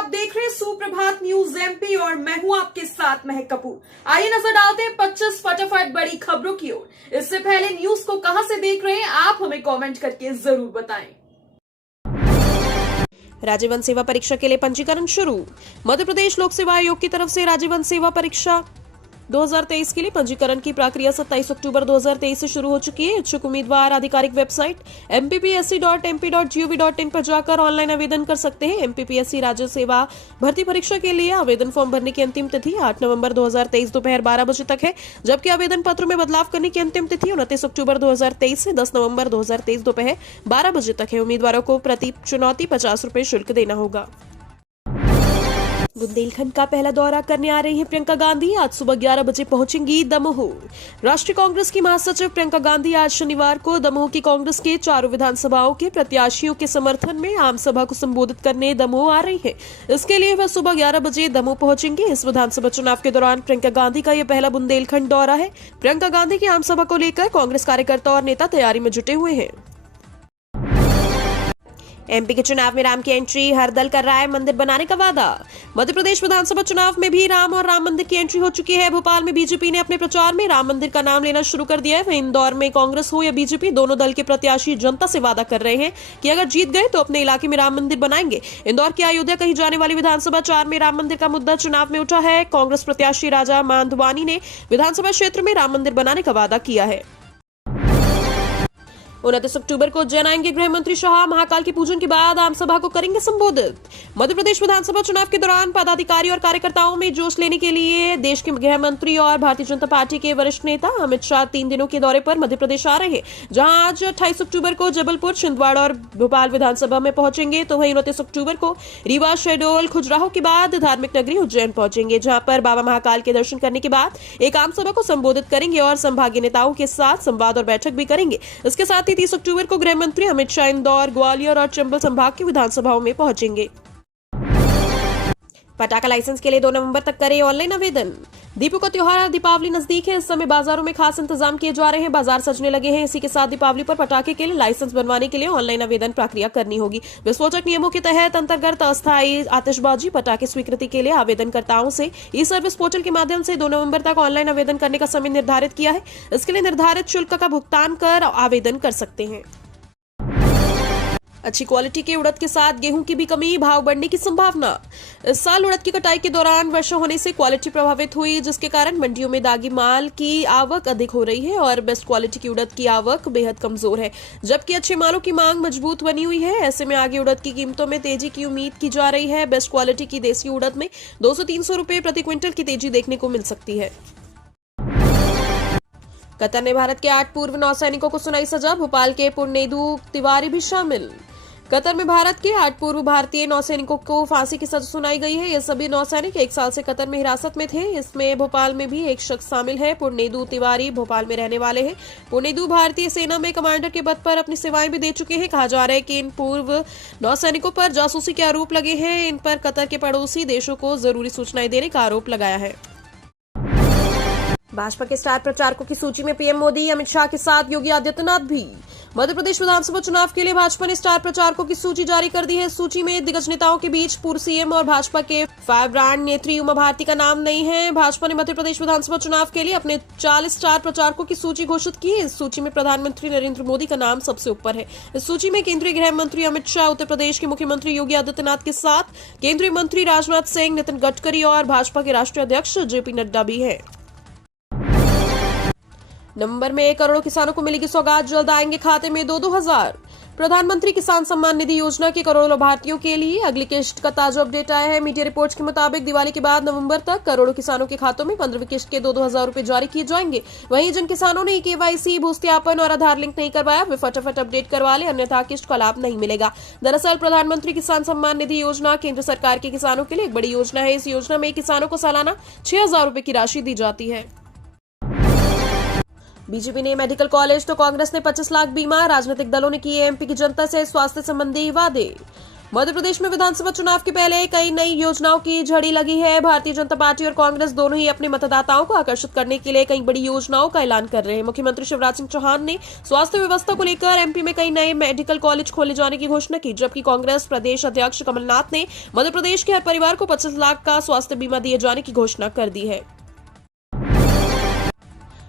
आप देख रहे हैं सुप्रभात न्यूज एमपी और मैं हूं आपके साथ महक कपूर। आइए नजर डालते हैं 25 फटाफट बड़ी खबरों की ओर। इससे पहले न्यूज को कहां से देख रहे हैं आप हमें कमेंट करके जरूर बताएं। राज्य वन सेवा परीक्षा के लिए पंजीकरण शुरू। मध्य प्रदेश लोक सेवा आयोग की तरफ से राज्य वन सेवा परीक्षा 2023 के लिए पंजीकरण की प्रक्रिया 27 अक्टूबर 2023 से शुरू हो चुकी है। इच्छुक उम्मीदवार आधिकारिक वेबसाइट mppsc.mp.gov.in पर जाकर ऑनलाइन आवेदन कर सकते हैं। MPPSC राज्य सेवा भर्ती परीक्षा के लिए आवेदन फॉर्म भरने की अंतिम तिथि 8 नवंबर 2023 दोपहर 12 बजे तक है, जबकि आवेदन पत्र में बदलाव करने की अंतिम तिथि 29 अक्टूबर 2023 से 10 नवंबर 2023 दोपहर 12 बजे तक है। उम्मीदवारों को प्रति चुनौती 50 रुपए शुल्क देना होगा। बुंदेलखंड का पहला दौरा करने आ रही हैं प्रियंका गांधी। आज सुबह 11 बजे पहुंचेंगी दमोह। राष्ट्रीय कांग्रेस की महासचिव प्रियंका गांधी आज शनिवार को दमोह की कांग्रेस के चारों विधानसभाओं के प्रत्याशियों के समर्थन में आम सभा को संबोधित करने दमोह आ रही है। इसके लिए वह सुबह 11 बजे दमोह पहुंचेंगे। इस विधानसभा चुनाव के दौरान प्रियंका गांधी का यह पहला बुंदेलखंड दौरा है। प्रियंका गांधी की आम सभा को लेकर कांग्रेस कार्यकर्ता और नेता तैयारी में जुटे हुए हैं। एमपी के चुनाव में राम की एंट्री, हर दल कर रहा है मंदिर बनाने का वादा। मध्य प्रदेश विधानसभा चुनाव में भी राम और राम मंदिर की एंट्री हो चुकी है। भोपाल में बीजेपी ने अपने प्रचार में राम मंदिर का नाम लेना शुरू कर दिया है। वहीं इंदौर में कांग्रेस हो या बीजेपी, दोनों दल के प्रत्याशी जनता से वादा कर रहे हैं कि अगर जीत गए तो अपने इलाके में राम मंदिर बनाएंगे। इंदौर की अयोध्या कही जाने वाली विधानसभा 4 में राम मंदिर का मुद्दा चुनाव में उठा है। कांग्रेस प्रत्याशी राजा मांधवानी ने विधानसभा क्षेत्र में राम मंदिर बनाने का वादा किया है। 29 अक्टूबर को उज्जैन आएंगे गृह मंत्री शाह। महाकाल की पूजन के बाद आम सभा को करेंगे संबोधित। मध्य प्रदेश विधानसभा चुनाव के दौरान पदाधिकारी और कार्यकर्ताओं में जोश लेने के लिए देश के गृह मंत्री और भारतीय जनता पार्टी के वरिष्ठ नेता अमित शाह 3 दिनों के दौरे पर मध्य प्रदेश आ रहे हैं, जहां आज 28 अक्टूबर को जबलपुर, छिंदवाड़ा और भोपाल विधानसभा में पहुंचेंगे, तो वहीं 29 अक्टूबर को रीवा, शहडोल, खजुराहो के बाद धार्मिक नगरी उज्जैन पहुंचेंगे, जहां पर बाबा महाकाल के दर्शन करने के बाद एक आम सभा को संबोधित करेंगे और संभागीय नेताओं के साथ संवाद और बैठक भी करेंगे। इसके साथ ही 30 अक्टूबर को गृह मंत्री अमित शाह इंदौर, ग्वालियर और चंबल संभाग की विधानसभाओं में पहुंचेंगे। पटाखा लाइसेंस के लिए 2 नवंबर तक करें ऑनलाइन आवेदन। दीपों का त्योहार दीपावली नजदीक है। इस समय बाजारों में खास इंतजाम किए जा रहे हैं, बाजार सजने लगे हैं। इसी के साथ दीपावली पर पटाखे के लिए लाइसेंस बनवाने के लिए ऑनलाइन आवेदन प्रक्रिया करनी होगी। विस्फोटक नियमों के तहत अंतर्गत अस्थायी आतिशबाजी पटाखे स्वीकृति के लिए आवेदनकर्ताओं से ई सर्विस पोर्टल के माध्यम से 2 नवंबर तक ऑनलाइन आवेदन करने का समय निर्धारित किया है। इसके लिए निर्धारित शुल्क का भुगतान कर आवेदन कर सकते हैं। अच्छी क्वालिटी के उड़द के साथ गेहूं की भी कमी, भाव बढ़ने की संभावना। इस साल उड़द की कटाई के दौरान वर्षा होने से क्वालिटी प्रभावित हुई, जिसके कारण मंडियों में दागी माल की आवक अधिक हो रही है और बेस्ट क्वालिटी की उड़द की आवक बेहद कमजोर है, जबकि अच्छे मालों की मांग मजबूत बनी हुई है। ऐसे में आगे उड़द की कीमतों में तेजी की उम्मीद की जा रही है। बेस्ट क्वालिटी की देसी उड़द में 200-300 रुपए प्रति क्विंटल की तेजी देखने को मिल सकती है। कतर ने भारत के 8 पूर्व नौसैनिकों को सुनाई सजा। भोपाल के पुरनेदू तिवारी भी शामिल। कतर में भारत के 8 पूर्व भारतीय नौसैनिकों को फांसी की सजा सुनाई गई है। ये सभी नौसैनिक 1 साल से कतर में हिरासत में थे। इसमें भोपाल में भी एक शख्स शामिल है। पुरनेदू तिवारी भोपाल में रहने वाले हैं। पुरनेदू भारतीय सेना में कमांडर के पद पर अपनी सेवाएं भी दे चुके हैं। कहा जा रहा है कि इन पूर्व नौसैनिकों पर जासूसी के आरोप लगे हैं। इन पर कतर के पड़ोसी देशों को जरूरी सूचनाएं देने का आरोप लगाया है। भाजपा के स्टार प्रचारकों की सूची में पीएम मोदी, अमित शाह के साथ योगी आदित्यनाथ भी। मध्य प्रदेश विधानसभा चुनाव के लिए भाजपा ने स्टार प्रचारकों की सूची जारी कर दी है। इस सूची में दिग्गज नेताओं के बीच पूर्व सीएम और भाजपा के फायर ब्रांड नेत्री उमा भारती का नाम नहीं है। भाजपा ने मध्य प्रदेश विधानसभा चुनाव के लिए अपने 40 स्टार प्रचारकों की सूची घोषित की है। इस सूची में प्रधानमंत्री नरेंद्र मोदी का नाम सबसे ऊपर है। इस सूची में केंद्रीय गृह मंत्री अमित शाह, उत्तर प्रदेश के मुख्यमंत्री योगी आदित्यनाथ के साथ केंद्रीय मंत्री राजनाथ सिंह, नितिन गडकरी और भाजपा के राष्ट्रीय अध्यक्ष जेपी नड्डा भी है। नवंबर में 1 करोड़ किसानों को मिलेगी सौगात, जल्द आएंगे खाते में 2-2 हजार। प्रधानमंत्री किसान सम्मान निधि योजना के करोड़ों लाभार्थियों के लिए अगली किश्त का ताजा अपडेट आया है। मीडिया रिपोर्ट्स के मुताबिक दिवाली के बाद नवंबर तक करोड़ों किसानों के खातों में 15वीं किश्त के 2-2 हजार रुपए जारी किए जाएंगे। वहीं जिन किसानों ने केवाईसी, भू सत्यापन और आधार लिंक नहीं करवाया वे फटाफट अपडेट करवा ले, अन्यथा किश्त का लाभ नहीं मिलेगा। दरअसल प्रधानमंत्री किसान सम्मान निधि योजना केंद्र सरकार के किसानों के लिए एक बड़ी योजना है। इस योजना में किसानों को सालाना 6,000 रुपए की राशि दी जाती है। बीजेपी ने मेडिकल कॉलेज तो कांग्रेस ने 25 लाख बीमा। राजनीतिक दलों ने किए एमपी की जनता से स्वास्थ्य संबंधी वादे। मध्य प्रदेश में विधानसभा चुनाव के पहले कई नई योजनाओं की झड़ी लगी है। भारतीय जनता पार्टी और कांग्रेस दोनों ही अपने मतदाताओं को आकर्षित करने के लिए कई बड़ी योजनाओं का ऐलान कर रहे हैं। मुख्यमंत्री शिवराज सिंह चौहान ने स्वास्थ्य व्यवस्था को लेकर एमपी में कई नए मेडिकल कॉलेज खोले जाने की घोषणा की, जबकि कांग्रेस प्रदेश अध्यक्ष कमलनाथ ने मध्य प्रदेश के हर परिवार को 25 लाख का स्वास्थ्य बीमा दिए जाने की घोषणा कर दी है।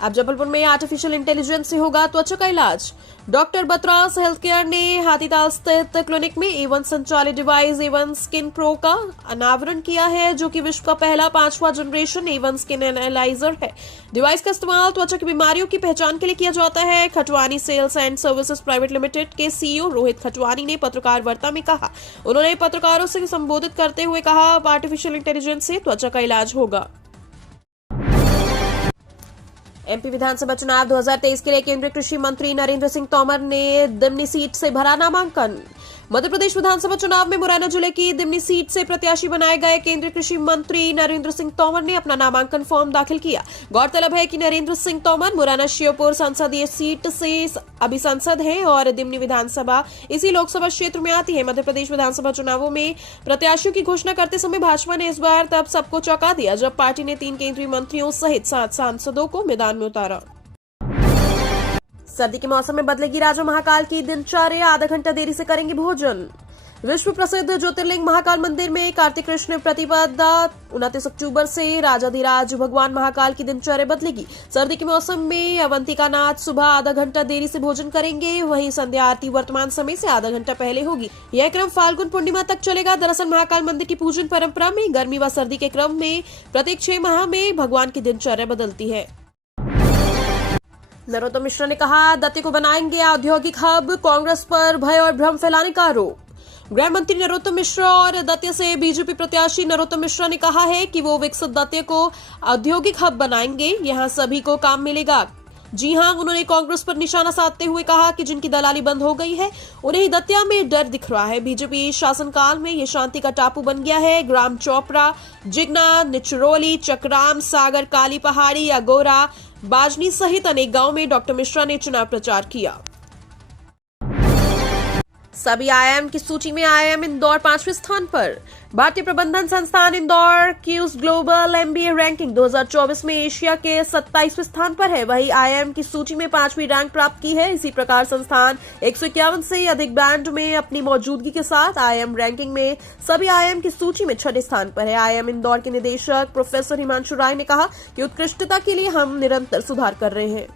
अब जबलपुर में आर्टिफिशियल इंटेलिजेंस से होगा त्वचा का इलाज। डॉक्टर बतरास हेल्थ केयर ने हाथीताल स्थित क्लिनिक में A1 संचालित डिवाइस A1 स्किन प्रो का अनावरण किया है, जो कि विश्व का पहला 5वां जनरेशन A1 स्किन एनालाइजर है। डिवाइस का इस्तेमाल त्वचा की बीमारियों की पहचान के लिए किया जाता है। Khatwani sales and services private limited के CEO रोहित खटवानी ने पत्रकार वार्ता में कहा। उन्होंने पत्रकारों से संबोधित करते हुए कहा, आर्टिफिशियल इंटेलिजेंस से त्वचा का इलाज होगा। एमपी विधानसभा चुनाव 2023 के लिए केंद्रीय कृषि मंत्री नरेंद्र सिंह तोमर ने दिमनी सीट से भरा नामांकन। मध्य प्रदेश विधानसभा चुनाव में मुरैना जिले की दिमनी सीट से प्रत्याशी बनाए गए केंद्रीय कृषि मंत्री नरेंद्र सिंह तोमर ने अपना नामांकन फॉर्म दाखिल किया। गौरतलब है कि नरेंद्र सिंह तोमर मुरैना श्योपुर संसदीय सीट से अभी सांसद हैं और दिमनी विधानसभा इसी लोकसभा क्षेत्र में आती है। मध्य प्रदेश विधानसभा चुनावों में प्रत्याशियों की घोषणा करते समय भाजपा ने इस बार तब सबको चौंका दिया जब पार्टी ने 3 केंद्रीय मंत्रियों सहित 7 सांसदों को मैदान में उतारा। सर्दी के मौसम में बदलेगी राजा महाकाल की दिनचर्या, आधा घंटा देरी से करेंगे भोजन। विश्व प्रसिद्ध ज्योतिर्लिंग महाकाल मंदिर में कार्तिक कृष्ण प्रतिपदा 29 अक्टूबर से राजाधिराज भगवान महाकाल की दिनचर्या बदलेगी। सर्दी के मौसम में अवंतिका नाथ सुबह आधा घंटा देरी से भोजन करेंगे, वहीं संध्या आरती वर्तमान समय से आधा घंटा पहले होगी। यह क्रम फाल्गुन पूर्णिमा तक चलेगा। दरअसल महाकाल मंदिर की पूजन परंपरा में गर्मी व सर्दी के क्रम में प्रत्येक 6 माह में भगवान की दिनचर्या बदलती है। नरोत्तम मिश्रा ने कहा, दत्ते को बनाएंगे औद्योगिक हब, कांग्रेस पर भय और भ्रम फैलाने का आरोप। गृह मंत्री नरोत्तम मिश्रा और दत्ते से बीजेपी प्रत्याशी नरोत्तम मिश्रा ने कहा है कि वो विकसित दत्ते को औद्योगिक हब बनाएंगे, यहां सभी को काम मिलेगा। जी हां, उन्होंने कांग्रेस पर निशाना साधते हुए कहा कि जिनकी दलाली बंद हो गई है उन्हें दतिया में डर दिख रहा है। बीजेपी शासनकाल में ये शांति का टापू बन गया है। ग्राम चोपड़ा, जिगना, निचरोली, चकराम, सागर, काली पहाड़ी, अगोरा, बाजनी सहित अनेक गांवों में डॉक्टर मिश्रा ने चुनाव प्रचार किया। सभी IIM की सूची में IIM इंदौर 5वें स्थान पर। भारतीय प्रबंधन संस्थान Indore QS global MBA ranking 2024 में एशिया के 27वें स्थान पर है। वहीं IIM की सूची में 5वीं रैंक प्राप्त की है। इसी प्रकार संस्थान 151 से अधिक बैंड में अपनी मौजूदगी के साथ IIM रैंकिंग में सभी IIM की सूची में 6ठे स्थान पर है। IIM इंदौर के निदेशक प्रोफेसर हिमांशु राय ने कहा कि उत्कृष्टता के लिए हम निरंतर सुधार कर रहे हैं।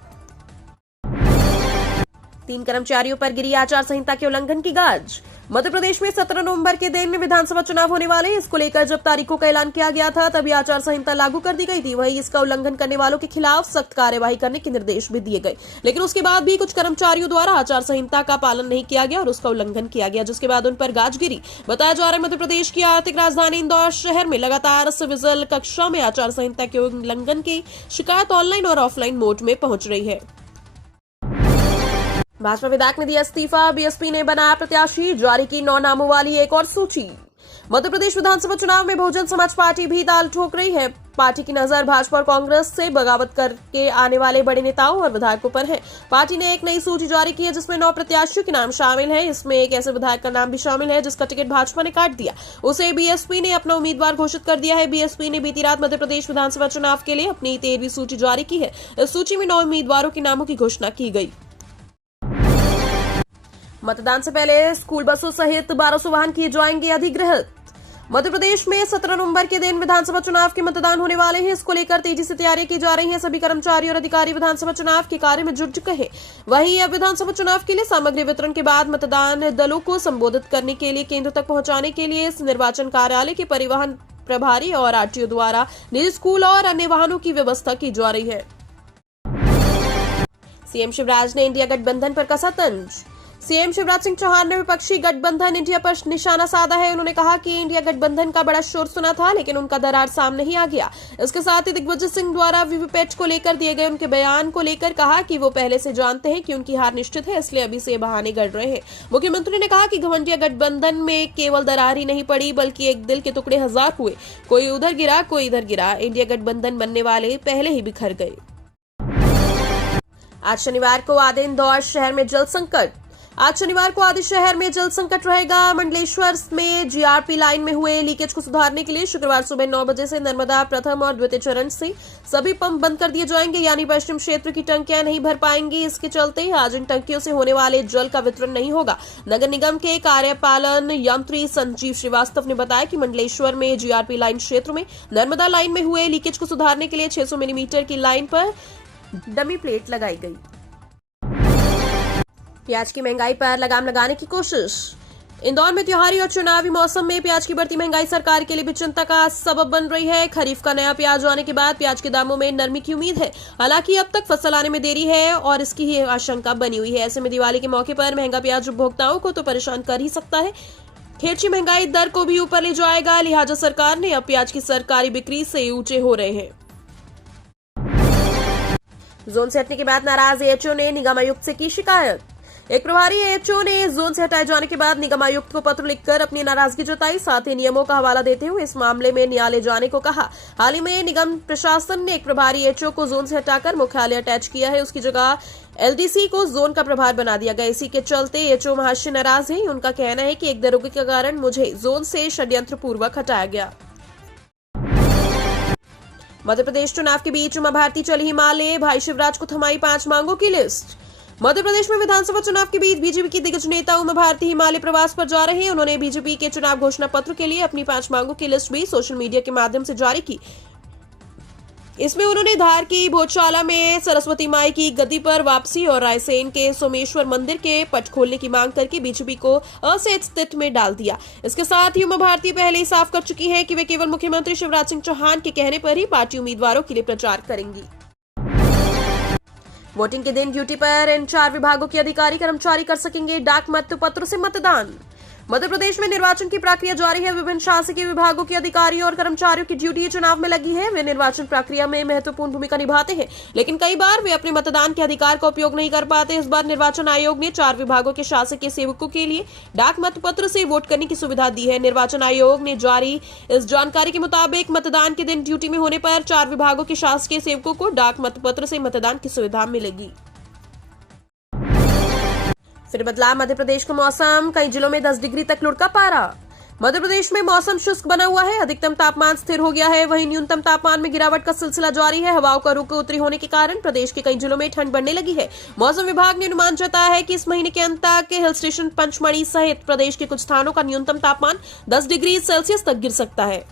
3 कर्मचारियों पर गिरी आचार संहिता के उल्लंघन की गाज। मध्य प्रदेश में 17 नवंबर के दिन विधानसभा चुनाव होने वाले हैं। इसको लेकर जब तारीखों का ऐलान किया गया था तभी आचार संहिता लागू कर दी गई थी। वहीं इसका उल्लंघन करने वालों के खिलाफ सख्त कार्यवाही करने के निर्देश भी दिए गए, लेकिन उसके बाद भी कुछ कर्मचारियों द्वारा आचार संहिता का पालन नहीं किया गया और उसका उल्लंघन किया गया, जिसके बाद उन पर गाज गिरी। बताया जा रहा है मध्य प्रदेश की आर्थिक राजधानी इंदौर शहर में लगातार सिविल कक्षा में आचार संहिता के उल्लंघन की शिकायत ऑनलाइन और ऑफलाइन मोड में पहुंच रही है। भाजपा विधायक ने दिया इस्तीफा, बीएसपी ने बनाया प्रत्याशी, जारी की 9 नामों वाली एक और सूची। मध्य प्रदेश विधानसभा चुनाव में बहुजन समाज पार्टी भी दाल ठोक रही है। पार्टी की नजर भाजपा और कांग्रेस से बगावत करके आने वाले बड़े नेताओं और विधायकों पर है। पार्टी ने एक नई सूची जारी की है जिसमें 9 प्रत्याशियों के नाम शामिल हैं। इसमें एक ऐसे विधायक का नाम भी शामिल है जिसका टिकट भाजपा ने काट दिया, उसे बीएसपी ने अपना उम्मीदवार घोषित कर दिया है। बीएसपी ने बीती रात मध्य प्रदेश विधानसभा चुनाव के लिए अपनी 13वीं सूची जारी की है। इस सूची में 9 उम्मीदवारों के नामों की घोषणा की गई। मतदान से पहले स्कूल बसों सहित 1200 वाहन किए जाएंगे अधिग्रहित। मध्य प्रदेश में 17 नवंबर के दिन विधानसभा चुनाव के मतदान होने वाले हैं। इसको लेकर तेजी से तैयारियां की जा रही हैं। सभी कर्मचारी और अधिकारी विधानसभा चुनाव के कार्य में जुट चुके हैं। वहीं अब विधानसभा चुनाव के लिए सामग्री वितरण के बाद मतदान दलों को संबोधित करने के लिए केंद्र तक पहुंचाने के लिए निर्वाचन कार्यालय के परिवहन प्रभारी और आरटीओ द्वारा निजी स्कूल और अन्य वाहनों की व्यवस्था की जा रही है। सीएम शिवराज ने इंडिया गठबंधन पर कसा तंज। सीएम शिवराज सिंह चौहान ने विपक्षी गठबंधन इंडिया पर निशाना साधा है। उन्होंने कहा कि इंडिया गठबंधन का बड़ा शोर सुना था लेकिन उनका दरार सामने ही आ गया। इसके साथ ही दिग्विजय सिंह द्वारा वीवीपैट को लेकर दिए गए उनके बयान को लेकर कहा कि वो पहले से जानते हैं कि उनकी हार निश्चित है, इसलिए अभी से बहाने गढ़ रहे हैं। मुख्यमंत्री ने कहा कि घमंडिया गठबंधन में केवल दरार ही नहीं पड़ी बल्कि एक दिल के टुकड़े 1000 हुए, कोई उधर गिरा कोई इधर गिरा। इंडिया गठबंधन बनने वाले पहले ही बिखर गए। आज शनिवार को आधे इंदौर शहर में जल संकट। आज शनिवार को आदि शहर में जल संकट रहेगा। मंडलेश्वर में जीआरपी लाइन में हुए लीकेज को सुधारने के लिए शुक्रवार सुबह 9 बजे से नर्मदा प्रथम और द्वितीय चरण से सभी पंप बंद कर दिए जाएंगे, यानी पश्चिम क्षेत्र की टंकियां नहीं भर पाएंगी। इसके चलते आज इन टंकियों से होने वाले जल का वितरण नहीं होगा। नगर निगम के कार्यपालन यंत्री संजीव श्रीवास्तव ने बताया कि मंडलेश्वर में जीआरपी लाइन क्षेत्र में नर्मदा लाइन में हुए लीकेज को सुधारने के लिए 600 मिलीमीटर की लाइन पर डमी प्लेट लगाई गई। प्याज की महंगाई पर लगाम लगाने की कोशिश। इंदौर में त्योहारी और चुनावी मौसम में प्याज की बढ़ती महंगाई सरकार के लिए भी चिंता का सबब बन रही है। खरीफ का नया प्याज आने के बाद प्याज के दामों में नरमी की उम्मीद है। हालांकि अब तक फसल आने में देरी है और इसकी ही आशंका बनी हुई है। ऐसे में दिवाली के मौके पर महंगा प्याज उपभोक्ताओं को तो परेशान कर ही सकता है, खेरची महंगाई दर को भी ऊपर ले जाएगा। लिहाजा सरकार ने अब प्याज की सरकारी बिक्री से ऊंचे हो रहे हैं। जोन से हटने के बाद नाराज एएचओ ने निगम आयुक्त से की शिकायत। एक प्रभारी एएचओ ने जोन से हटाए जाने के बाद निगम आयुक्त को पत्र लिखकर अपनी नाराजगी जताई। साथ ही नियमों का हवाला देते हुए इस मामले में न्यायालय जाने को कहा। हाल ही में निगम प्रशासन ने एक प्रभारी एएचओ को जोन से हटाकर मुख्यालय अटैच किया है। उसकी जगह एलडीसी को जोन का प्रभार बना दिया गया। इसी के चलते एएचओ महाशय नाराज है। उनका कहना है कि एक दरोगे के कारण मुझे जोन से षड्यंत्र पूर्वक हटाया गया। मध्य प्रदेश चुनाव के बीच उमा भारती चली हिमालय, भाई शिवराज को थमाई 5 मांगों की लिस्ट। मध्य प्रदेश में विधानसभा चुनाव के बीच बीजेपी की दिग्गज नेता उमा भारती हिमालय प्रवास पर जा रहे हैं। उन्होंने बीजेपी के चुनाव घोषणा पत्र के लिए अपनी 5 मांगों की लिस्ट भी सोशल मीडिया के माध्यम से जारी की। इसमें उन्होंने धार की भोजशाला में सरस्वती माई की गद्दी पर वापसी और रायसेन के सोमेश्वर मंदिर के पट खोलने की मांग करके बीजेपी को असहज स्थिति में डाल दिया। इसके साथ ही उमा भारती पहले ही साफ कर चुकी है कि वे केवल मुख्यमंत्री शिवराज सिंह चौहान के कहने पर ही पार्टी उम्मीदवारों के लिए प्रचार करेंगी। वोटिंग के दिन ड्यूटी पर इन 4 विभागों के अधिकारी कर्मचारी कर सकेंगे डाक मतपत्र से मतदान। मध्य प्रदेश में निर्वाचन की प्रक्रिया जारी है। विभिन्न शासकीय विभागों के अधिकारियों और कर्मचारियों की ड्यूटी चुनाव में लगी है। वे निर्वाचन प्रक्रिया में महत्वपूर्ण भूमिका निभाते हैं, लेकिन कई बार वे अपने मतदान के अधिकार का उपयोग नहीं कर पाते। इस बार निर्वाचन आयोग ने 4 विभागों के शासकीय सेवकों के लिए डाक मतपत्र से वोट करने की सुविधा दी है। निर्वाचन आयोग ने जारी इस जानकारी के मुताबिक मतदान के दिन ड्यूटी में होने पर 4 विभागों के शासकीय सेवकों को डाक मतपत्र से मतदान की सुविधा मिलेगी। फिर बदला मध्य प्रदेश का मौसम, कई जिलों में 10 डिग्री तक लुढ़का पारा। मध्य प्रदेश में मौसम शुष्क बना हुआ है। अधिकतम तापमान स्थिर हो गया है, वहीं न्यूनतम तापमान में गिरावट का सिलसिला जारी है। हवाओं का रुख उत्तरी होने के कारण प्रदेश के कई जिलों में ठंड बढ़ने लगी है। मौसम विभाग ने अनुमान जताया है कि इस महीने के अंत तक हिल स्टेशन पंचमढ़ी सहित प्रदेश के कुछ स्थानों का न्यूनतम तापमान 10 डिग्री सेल्सियस तक गिर सकता है।